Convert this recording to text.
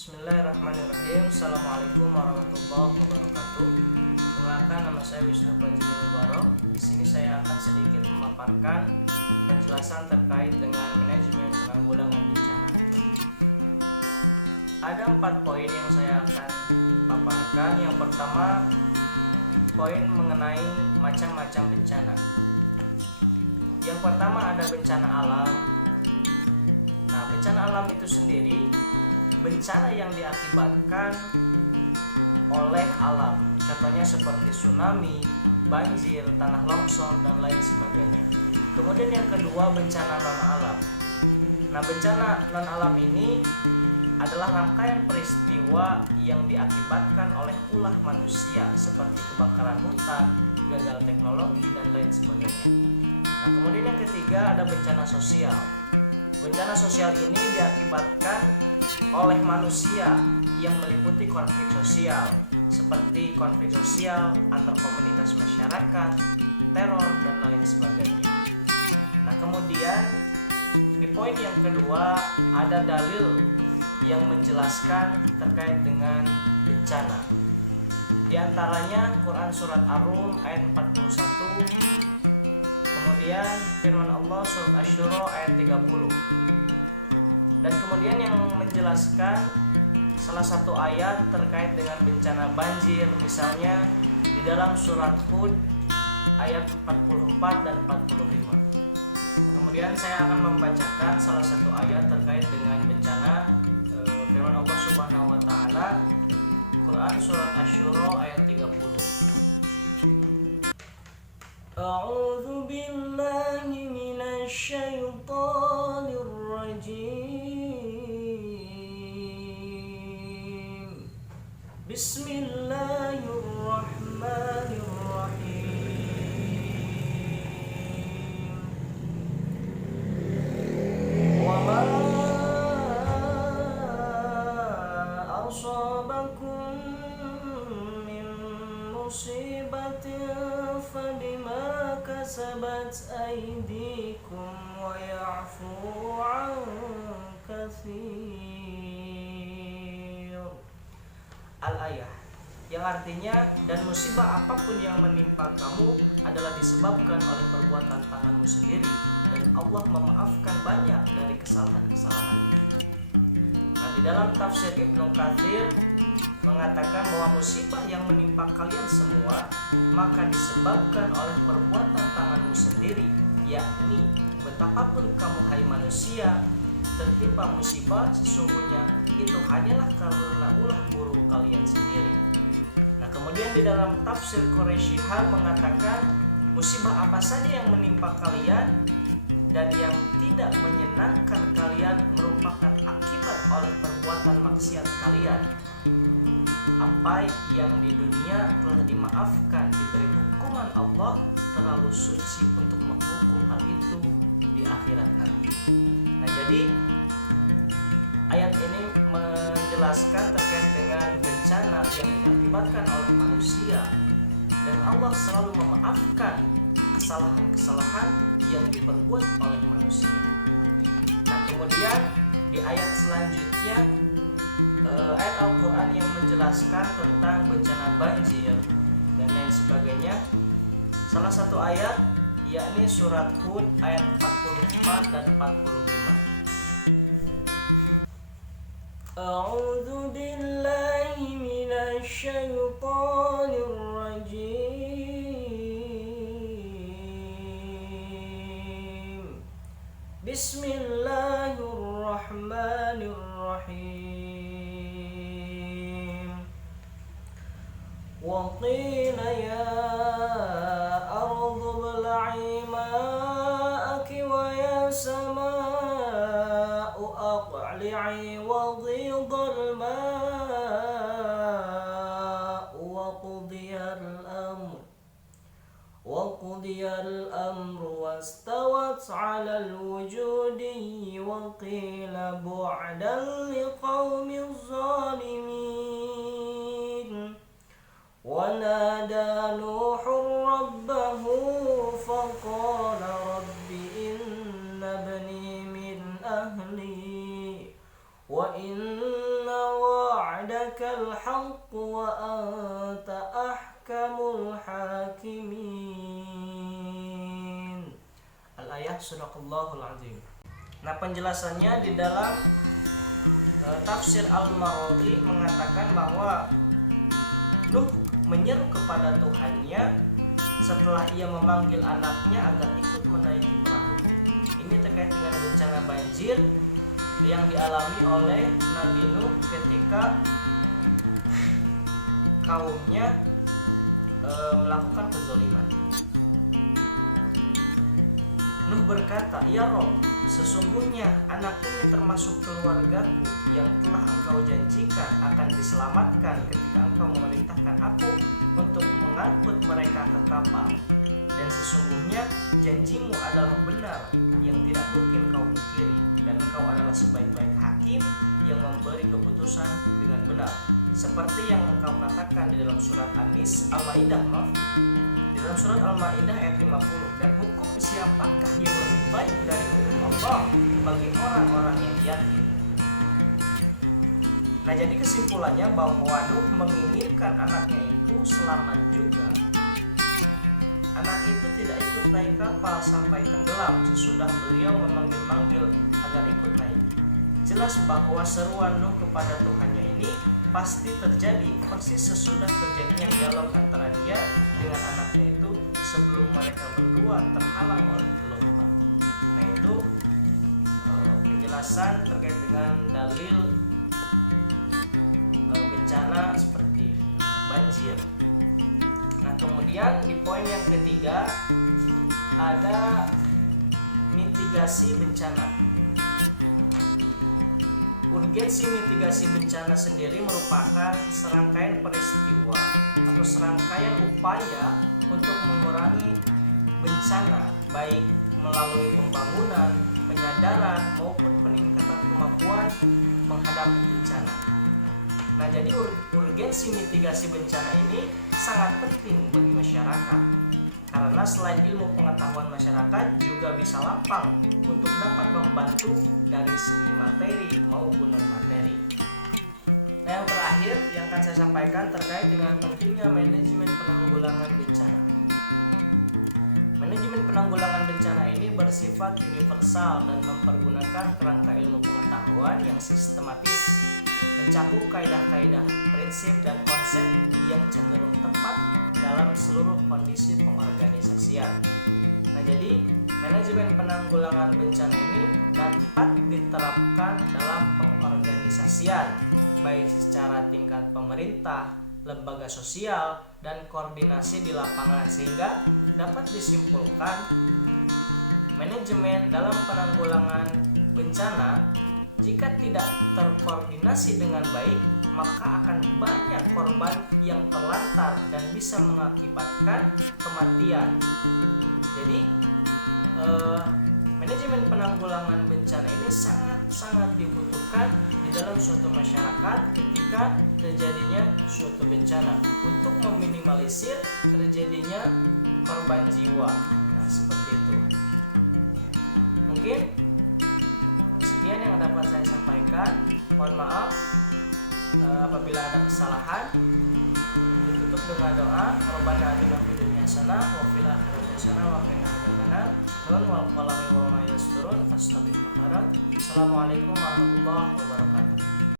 Bismillahirrahmanirrahim. Assalamualaikum warahmatullahi wabarakatuh. Perkenalkan, nama saya Wisnu Panjaitan Mubarok. Di sini saya akan sedikit memaparkan penjelasan terkait dengan manajemen penanggulangan bencana. Ada 4 poin yang saya akan paparkan. Yang pertama, poin mengenai macam-macam bencana. Yang pertama ada bencana alam. Nah, bencana alam itu sendiri bencana yang diakibatkan oleh alam. Contohnya seperti tsunami, banjir, tanah longsor, dan lain sebagainya. Kemudian yang kedua, bencana non-alam. Nah, bencana non-alam ini adalah rangkaian peristiwa yang diakibatkan oleh ulah manusia seperti kebakaran hutan, gagal teknologi, dan lain sebagainya. Nah, kemudian yang ketiga ada bencana sosial. Bencana sosial ini diakibatkan oleh manusia yang meliputi konflik sosial seperti konflik sosial antar komunitas masyarakat, teror, dan lain sebagainya. Nah, kemudian di poin yang kedua ada dalil yang menjelaskan terkait dengan bencana. Di antaranya Quran surat Ar-Rum ayat 41, kemudian firman Allah surat Asy-Syura ayat 30. Dan kemudian yang menjelaskan salah satu ayat terkait dengan bencana banjir, misalnya di dalam surat Hud ayat 44 dan 45. Kemudian saya akan membacakan salah satu ayat terkait dengan bencana firman Allah Subhanahu wa taala, Quran surat Asy-Syura ayat 30. A'udzu billahi minasy syaithanir rajim. Bismillahirrahmanirrahim. Wa ma asabakum min musibatin fabima kasabat aydikum wa ya'fu 'an katsir. Al-ayah, yang artinya, dan musibah apapun yang menimpa kamu adalah disebabkan oleh perbuatan tanganmu sendiri, dan Allah memaafkan banyak dari kesalahan-kesalahanmu. Nah, di dalam tafsir Ibnu Katsir mengatakan bahwa musibah yang menimpa kalian semua maka disebabkan oleh perbuatan tanganmu sendiri, yakni betapapun kamu hai manusia tertimpa musibah, sesungguhnya itu hanyalah karena ulah buruk kalian sendiri. Nah, kemudian di dalam tafsir Quraisy Shihab mengatakan musibah apa saja yang menimpa kalian dan yang tidak menyenangkan kalian merupakan akibat oleh perbuatan maksiat kalian. Apa yang di dunia telah dimaafkan, diberi hukuman Allah, terlalu suci untuk menghukum hal itu di akhirat nanti. Nah, jadi ayat ini menjelaskan terkait dengan bencana yang diakibatkan oleh manusia, dan Allah selalu memaafkan kesalahan-kesalahan yang diperbuat oleh manusia. Nah, kemudian di ayat selanjutnya ayat Al-Quran yang menjelaskan tentang bencana banjir dan lain sebagainya. Salah satu ayat yakni surat Hud ayat 44 dan 45. A'udzu billahi minasy syaithanir rajim. Bismillahirrahmanirrahim. Wa qila ya ardu ibla'i ma'aki wa ya sama'u aqli'i wa dhidal ma'u wa qudiyal amru wastawat 'alal wujudi wa qila bu'dan liqaumiz zalimin. Wa nada Nuhun rabbahu faqala rabbi inna ibni min ahli wa inna rabbikal haqq wa anta ahkamul hakimin. Al-ayah Sadaqallahul Azim. Nah, penjelasannya di dalam tafsir Al-Marwazi mengatakan bahwa Nuh menyeru kepada Tuhannya setelah ia memanggil anaknya agar ikut menaiki perahu. Ini terkait dengan bencana banjir yang dialami oleh Nabi Nuh ketika kaumnya melakukan kezaliman. Nuh berkata, "Ya Rob, sesungguhnya anak ini termasuk keluargaku yang telah engkau janjikan akan diselamatkan ketika engkau memerintahkan aku untuk mengangkut mereka ke kapal. Dan sesungguhnya janjimu adalah benar yang tidak mungkin kau pungkiri, dan engkau adalah sebaik-baik hakim yang memberi keputusan dengan benar." Seperti yang engkau katakan di dalam surat Al-Maidah, di dalam surat Al-Maidah ayat 50, "Dan hukum siapakah yang lebih baik dari hukum Allah bagi orang-orang yang yakin." Nah, jadi kesimpulannya bahwa Nuh menginginkan anaknya itu selamat juga. Anak itu tidak ikut naik kapal sampai tenggelam sesudah beliau memanggil-manggil agar ikut naik. Jelas bahwa seruan Nuh kepada Tuhannya ini pasti terjadi persis sesudah terjadinya dialog antara dia dengan anaknya itu sebelum mereka berdua terhalang oleh gelombang. Nah, itu penjelasan terkait dengan dalil bencana seperti banjir. Nah, kemudian di poin yang ketiga ada mitigasi bencana. Urgensi mitigasi bencana sendiri merupakan serangkaian peristiwa atau serangkaian upaya untuk mengurangi bencana, baik melalui pembangunan, penyadaran, maupun peningkatan kemampuan menghadapi bencana. Nah, jadi urgensi mitigasi bencana ini sangat penting bagi masyarakat, karena selain ilmu pengetahuan masyarakat juga bisa lapang untuk dapat membantu dari segi materi maupun non-materi. Nah, yang terakhir yang akan saya sampaikan terkait dengan pentingnya manajemen penanggulangan bencana. Manajemen penanggulangan bencana ini bersifat universal dan mempergunakan kerangka ilmu pengetahuan yang sistematis, mencakup kaidah-kaidah, prinsip, dan konsep yang cenderung tepat dalam seluruh kondisi pengorganisasian. Nah, jadi manajemen penanggulangan bencana ini dapat diterapkan dalam pengorganisasian, baik secara tingkat pemerintah, lembaga sosial, dan koordinasi di lapangan, sehingga dapat disimpulkan manajemen dalam penanggulangan bencana jika tidak terkoordinasi dengan baik, maka akan banyak korban yang terlantar dan bisa mengakibatkan kematian. Jadi manajemen penanggulangan bencana ini sangat dibutuhkan di dalam suatu masyarakat ketika terjadinya suatu bencana untuk meminimalisir terjadinya korban jiwa. Nah, seperti itu. Mungkin sekian yang dapat saya sampaikan. Mohon maaf apabila ada kesalahan. Ditutup dengan doa, Rabbana atina fid dunya hasanah wa fil akhirati hasanah wa qina adzabannar. Nun wal qalami wa ma yasturun fastabiqul khairat. Assalamualaikum warahmatullahi wabarakatuh.